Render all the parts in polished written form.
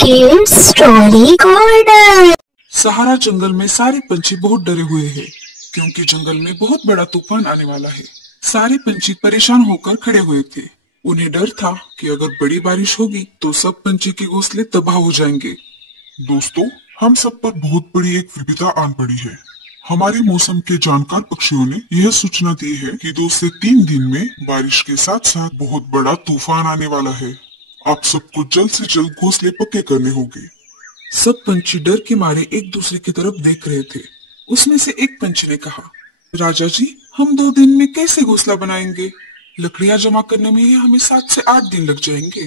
Kids story corner. Sahara जंगल में सारे पंछी बहुत डरे हुए हैं क्योंकि जंगल में बहुत बड़ा तूफान आने वाला है। सारे पंछी परेशान होकर खड़े हुए थे। उन्हें डर था कि अगर बड़ी बारिश होगी तो सब पंछी के घोंसले तबाह हो जाएंगे। दोस्तों, हम सब पर बहुत बड़ी एक विपदा आन पड़ी है। हमारे मौसम के जानकार पक्षियों ने यह सूचना दी है कि 2 से 3 दिन में बारिश के साथ साथ बहुत बड़ा तूफान आने वाला है। आप सबको जल्द से जल्द घोंसले पक्के करने होंगे। सब पंछी डर के मारे एक दूसरे की तरफ देख रहे थे। उसमें से एक पंछी ने कहा, राजा जी, हम 2 दिन में कैसे घोंसला बनाएंगे? लकड़ियां जमा करने में ही हमें 7 से 8 दिन लग जाएंगे।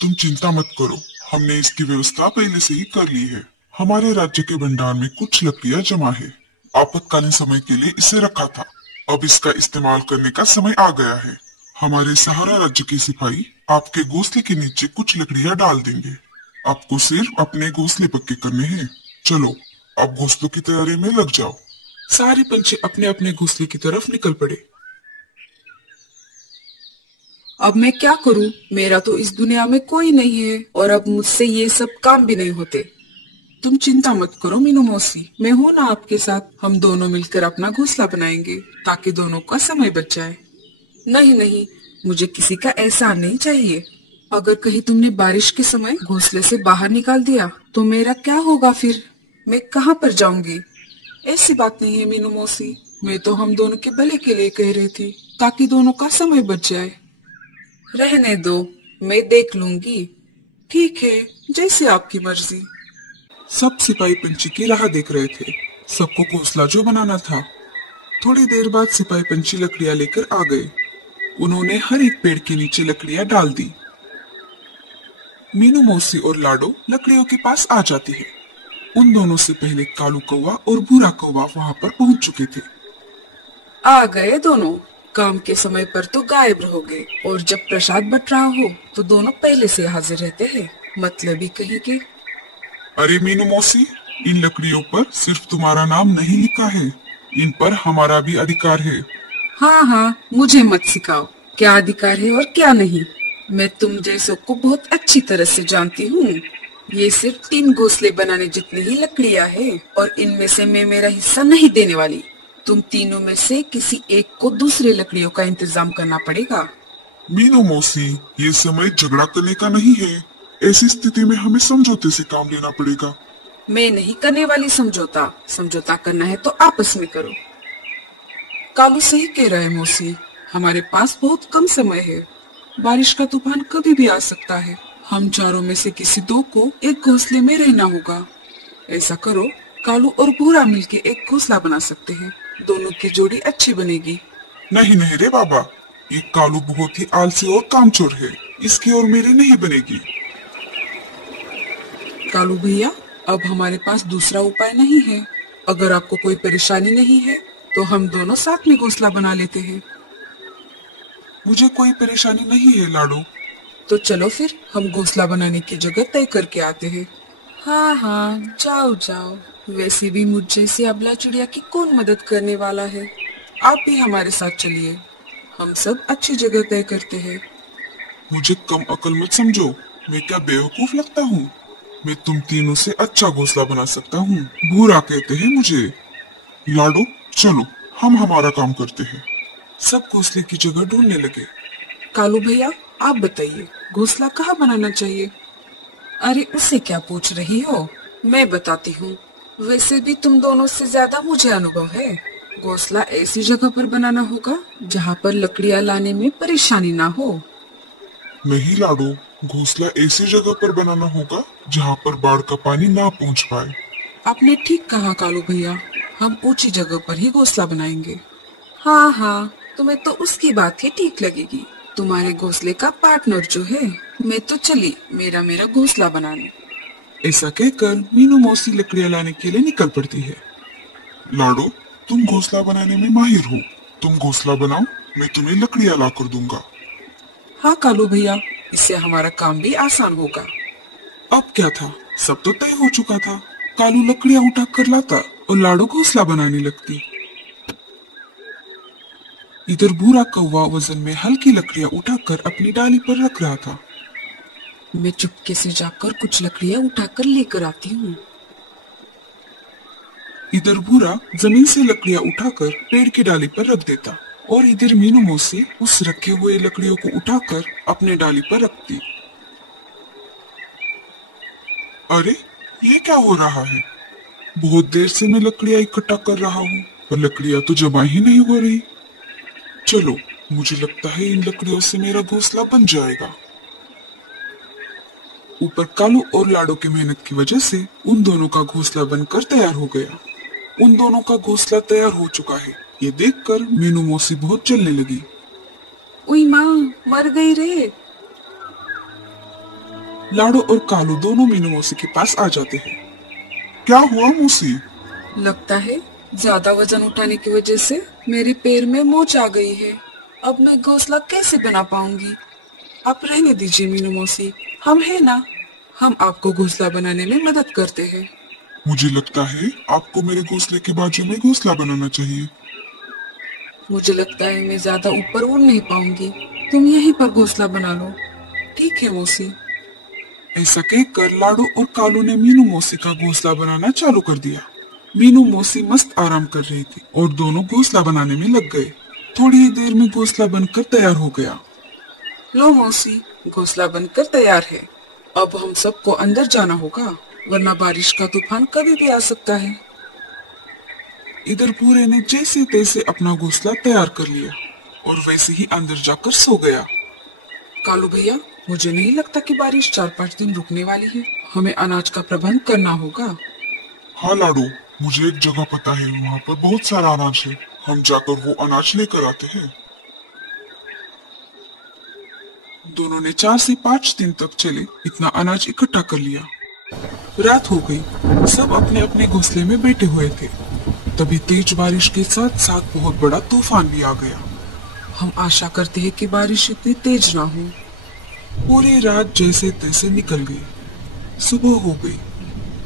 तुम चिंता मत करो, हमने इसकी व्यवस्था पहले से ही कर ली है। हमारे राज्य के भंडार में कुछ लकड़ियां जमा है। आपातकालीन समय के लिए इसे रखा था। अब इसका इस्तेमाल करने का समय आ गया है। हमारे सहारा राज्य के सिपाही आपके घोंसले के नीचे कुछ लकड़ियां डाल देंगे। आपको सिर्फ अपने घोंसले पक्के करने हैं। चलो, अब घोंसलों की तैयारी में लग जाओ। सारे पंछी अपने अपने घोंसले की तरफ निकल पड़े। अब मैं क्या करूं? मेरा तो इस दुनिया में कोई नहीं है और अब मुझसे ये सब काम भी नहीं होते। तुम चिंता मत करो मीनू मौसी, मैं हूं ना आपके साथ। हम दोनों मिलकर अपना घोंसला बनाएंगे ताकि दोनों का समय बच जाए। नहीं नहीं, मुझे किसी का एहसान नहीं चाहिए। अगर कहीं तुमने बारिश के समय घोंसले से बाहर निकाल दिया तो मेरा क्या होगा फिर? मैं कहाँ पर जाऊंगी? ऐसी बात नहीं है मीनू मौसी, मैं तो हम दोनों के भले के लिए कह रही थी ताकि दोनों का समय बच जाए। रहने दो, मैं देख लूंगी। ठीक है, जैसे आपकी मर्जी। सब सिपाही पंछी की राह देख रहे थे। सबको घोंसला जो बनाना था। थोड़ी देर बाद सिपाही पंछी लकड़ियां लेकर आ गए। उन्होंने हर एक पेड़ के नीचे लकड़ियां डाल दी। मीनू मौसी और लाडो लकड़ियों के पास आ जाती है। उन दोनों से पहले कालू कौवा और भूरा कौवा वहां पर पहुंच चुके थे। आ गए दोनों। काम के समय पर तो गायब रहोगे और जब प्रसाद बट रहा हो तो दोनों पहले से हाजिर रहते हैं। मतलब ही कहीं के। अरे मीनू मौसी, इन लकड़ियों पर सिर्फ तुम्हारा नाम नहीं लिखा है, इन पर हमारा भी अधिकार है। हाँ हाँ, मुझे मत सिखाओ क्या अधिकार है और क्या नहीं। मैं तुम जैसों को बहुत अच्छी तरह से जानती हूँ। ये सिर्फ 3 घोंसले बनाने जितनी ही लकड़ियाँ है और इनमें से मैं मेरा हिस्सा नहीं देने वाली। तुम तीनों में से किसी एक को दूसरे लकड़ियों का इंतजाम करना पड़ेगा। मीनू मौसी, ये समय झगड़ा करने का नहीं है। ऐसी स्थिति में हमें समझौते से काम लेना पड़ेगा। मैं नहीं करने वाली समझौता। समझौता करना है तो आपस में करो। कालू सही कह रहा है मौसी, हमारे पास बहुत कम समय है। बारिश का तूफान कभी भी आ सकता है। हम चारों में से किसी 2 को एक घोंसले में रहना होगा। ऐसा करो, कालू और भूरा मिलके एक घोंसला बना सकते हैं। दोनों की जोड़ी अच्छी बनेगी। नहीं नहीं रे बाबा, ये कालू बहुत ही आलसी और कामचोर है। इसकी और मेरी नहीं बनेगी। कालू भैया, अब हमारे पास दूसरा उपाय नहीं है। अगर आपको कोई परेशानी नहीं है तो हम दोनों साथ में घोंसला बना लेते हैं। मुझे कोई परेशानी नहीं है लाडो। तो चलो फिर हम घोंसला बनाने की जगह तय करके आते हैं। हाँ हाँ, जाओ जाओ। वैसे भी मुझ जैसी अबला चिड़िया की कौन मदद करने वाला है। आप भी हमारे साथ चलिए, हम सब अच्छी जगह तय करते हैं। मुझे कम अकल मत समझो। मैं क्या बेवकूफ लगता हूँ? मैं तुम तीनों से अच्छा घोंसला बना सकता हूँ। भूरा कहते हैं मुझे। लाडो, चलो हम हमारा काम करते हैं। सब घोंसले की जगह ढूंढने लगे। कालू भैया, आप बताइए घोंसला कहाँ बनाना चाहिए? अरे उससे क्या पूछ रही हो, मैं बताती हूँ। वैसे भी तुम दोनों से ज्यादा मुझे अनुभव है। घोंसला ऐसी जगह पर बनाना होगा जहाँ पर लकड़ियाँ लाने में परेशानी ना हो। नहीं लाडो, घोंसला ऐसी जगह पर बनाना होगा जहाँ पर बाढ़ का पानी ना पहुँच पाए। आपने ठीक कहा कालू भैया, हम ऊंची जगह पर ही घोंसला बनाएंगे। हाँ हाँ, तुम्हें तो उसकी बात ही ठीक लगेगी। तुम्हारे घोंसले का पार्टनर जो है, मैं तो चली मेरा घोंसला बनाने। ऐसा कहकर मीनू मौसी लकड़ियां लाने के लिए निकल पड़ती है। लाडो, तुम घोंसला बनाने में माहिर हो। तुम घोंसला बनाओ, मैं तुम्हें लकड़ियाँ ला कर दूंगा। हाँ कालू भैया, इससे हमारा काम भी आसान होगा। अब क्या था, सब तो तय हो चुका था। कालू लकड़ियां उठा कर लाता और लाडो घोंसला बनाने लगती। इधर भूरा कौवा वजन में हल्की लकड़ियां उठाकर अपनी डाली पर रख रहा था। मैं चुपके से जाकर कुछ लकड़ियां उठाकर लेकर आती हूँ। इधर भूरा जमीन से लकड़ियां उठाकर पेड़ की डाली पर रख देता और इधर मीनू मौसी उस रखे हुए लकड़ियों को उठाकर अपने डाली पर रखती। अरे ये क्या हो रहा है? बहुत देर से मैं लकड़ियां इकट्ठा कर रहा हूँ पर लकड़ियां तो जमा ही नहीं हो रही। चलो, मुझे लगता है इन लकड़ियों से मेरा घोंसला बन जाएगा। ऊपर कालू और लाडो की मेहनत की वजह से उन दोनों का घोंसला बनकर तैयार हो गया। उन दोनों का घोंसला तैयार हो चुका है। ये देखकर मीनू मौसी बहुत जलने लगी। उई माँ, मर गई रे। लाडो और कालू दोनों मीनू मौसी के पास आ जाते हैं। क्या हुआ मौसी? लगता है ज्यादा वजन उठाने की वजह से मेरे पैर में मोच आ गई है। अब मैं घोंसला कैसे बना पाऊंगी? आप रहने दीजिए मीनू मौसी, हम है ना, हम आपको घोंसला बनाने में मदद करते हैं। मुझे लगता है आपको मेरे घोंसले के बाजू में घोंसला बनाना चाहिए। मुझे लगता है मैं ज्यादा ऊपर उड़ नहीं पाऊंगी, तुम यहीं पर घोंसला बना लो। ठीक है मौसी। ऐसा कहकर लाडो और कालू ने मीनू मौसी का घोंसला बनाना चालू कर दिया। मीनू मौसी मस्त आराम कर रही थी और दोनों घोंसला बनाने में लग गए। थोड़ी ही देर में घोंसला बनकर तैयार हो गया। लो मौसी, घोंसला बनकर तैयार है। अब हम सबको अंदर जाना होगा, वरना बारिश का तूफान कभी भी आ सकता है। इधर भूरे ने जैसे तैसे अपना घोंसला तैयार कर लिया और वैसे ही अंदर जाकर सो गया। कालू भैया, मुझे नहीं लगता कि बारिश 4-5 दिन रुकने वाली है। हमें अनाज का प्रबंध करना होगा। हाँ लाडो, मुझे एक जगह पता है, वहाँ पर बहुत सारा अनाज है। हम जाकर वो अनाज लेकर आते हैं। दोनों ने 4 से 5 दिन तक चले इतना अनाज इकट्ठा कर लिया। रात हो गई। सब अपने अपने घोंसले में बैठे हुए थे। तभी तेज बारिश के साथ साथ बहुत बड़ा तूफान भी आ गया। हम आशा करते हैं कि बारिश इतनी तेज ना हो। पूरी रात जैसे तैसे निकल गई। सुबह हो गई।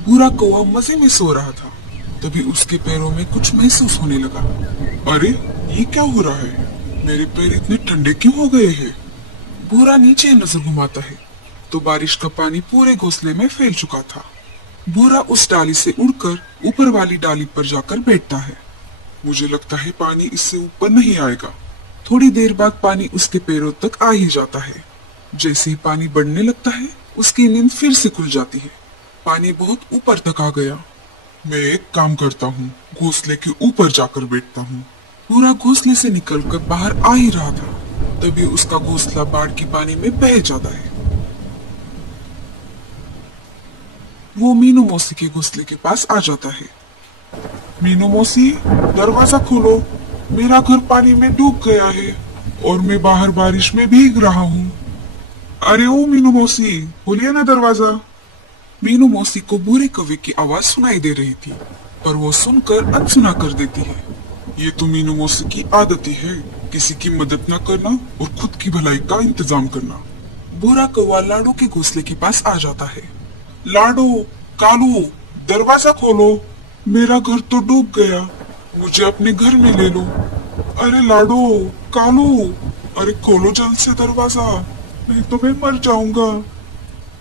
भूरा कौवा मजे में सो रहा था। तभी उसके पैरों में कुछ महसूस होने लगा। अरे ये क्या हो रहा है? मेरे पैर इतने ठंडे क्यों हो गए हैं? भूरा नीचे नजर घुमाता है तो बारिश का पानी पूरे घोंसले में फैल चुका था। भूरा उस डाली से उड़कर ऊपर वाली डाली पर जाकर बैठता है। मुझे लगता है पानी इससे ऊपर नहीं आएगा। थोड़ी देर बाद पानी उसके पैरों तक आ ही जाता है। जैसे ही पानी बढ़ने लगता है, उसकी नींद फिर से खुल जाती है। पानी बहुत ऊपर तक आ गया। मैं एक काम करता हूँ, घोंसले के ऊपर जाकर बैठता हूँ। भूरा घोंसले से निकलकर बाहर आ ही रहा था, तभी उसका घोंसला बाढ़ की पानी में बह जाता है। वो मीनू मौसी के घोंसले के पास आ जाता है। मीनू मौसी, दरवाजा खोलो, मेरा घर पानी में डूब गया है और मैं बाहर बारिश में भीग रहा हूँ। अरे ओ मीनू मौसी, खोलिए ना दरवाजा। मीनू मौसी को भूरे कौवे की आवाज सुनाई दे रही थी, पर वो सुनकर अनसुना कर देती है। ये तो मीनू मौसी की आदत ही है, किसी की मदद न करना और खुद की भलाई का इंतजाम करना। भूरा कौवा लाडो के घोंसले के पास आ जाता है। लाडो, कालू, दरवाजा खोलो, मेरा घर तो डूब गया, मुझे अपने घर में ले लो। अरे लाडो, कालू, अरे खोलो जल्द से दरवाजा, नहीं तो मैं मर जाऊंगा।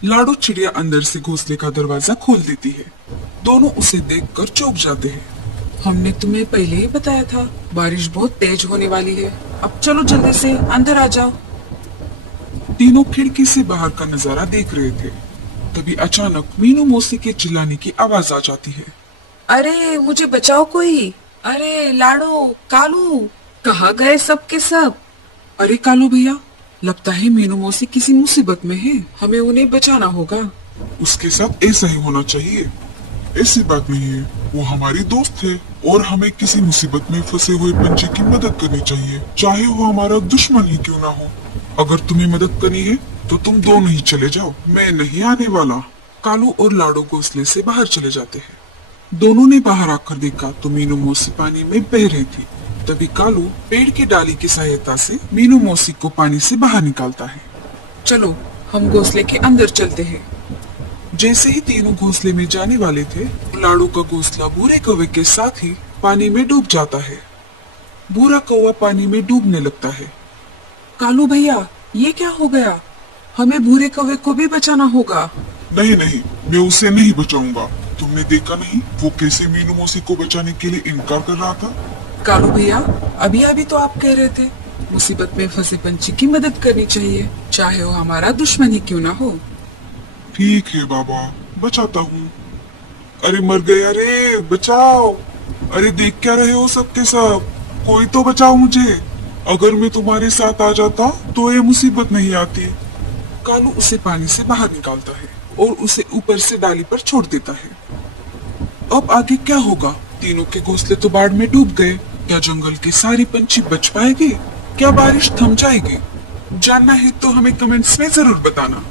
लाडो चिड़िया अंदर से घोंसले का दरवाजा खोल देती है। दोनों उसे देखकर चौंक जाते हैं। हमने तुम्हें पहले ही बताया था, बारिश बहुत तेज होने वाली है। अब चलो जल्दी से अंदर आ जाओ। तीनों खिड़की से बाहर का नजारा देख रहे थे। तभी अचानक मीनू मौसी के चिल्लाने की आवाज आ जाती है। अरे मुझे बचाओ कोई! अरे लाडो, कालू, कहाँ गए सब के सब? अरे कालू भैया, लगता है मीनू मौसी किसी मुसीबत में है, हमें उन्हें बचाना होगा। उसके साथ ऐसा ही होना चाहिए। ऐसी बात नहीं है, वो हमारी दोस्त है और हमें किसी मुसीबत में फंसे हुए पंछी की मदद करनी चाहिए, चाहे वो हमारा दुश्मन ही क्यों ना हो। अगर तुम्हें मदद करनी है तो तुम दोनों ही चले जाओ, मैं नहीं आने वाला। कालू और लाडो घोंसले से बाहर चले जाते हैं। दोनों ने बाहर आकर देखा तो मीनू मौसी पानी में बह रही थी। तभी कालू पेड़ की डाली की सहायता से मीनू मौसी को पानी से बाहर निकालता है। चलो हम घोंसले के अंदर चलते हैं। जैसे ही तीनों घोंसले में जाने वाले थे, लाडो का घोंसला भूरे कौवे के साथ ही पानी में डूब जाता है। भूरा कौवा पानी में डूबने लगता है। कालू भैया, ये क्या हो गया? हमें भूरे कौवे को भी बचाना होगा। नहीं नहीं, मैं उसे नहीं बचाऊंगा। तुमने देखा नहीं वो कैसे मीनू मौसी को बचाने के लिए इनकार कर रहा था। कालू भैया, अभी अभी तो आप कह रहे थे मुसीबत में फंसे पंछी की मदद करनी चाहिए, चाहे वो हमारा दुश्मन ही क्यों ना हो। ठीक है बाबा, बचाता हूँ। अरे मर गया रे, बचाओ। अरे देख क्या रहे हो सबके सब, कोई तो बचाओ मुझे। अगर मैं तुम्हारे साथ आ जाता तो ये मुसीबत नहीं आती। कालू उसे पानी से बाहर निकालता है और उसे ऊपर से डाली पर छोड़ देता है। अब आगे क्या होगा? तीनों के घोंसले तो बाढ़ में डूब गए। क्या जंगल के सारे पंछी बच पाएंगे? क्या बारिश थम जाएगी? जानना है तो हमें कमेंट्स में जरूर बताना।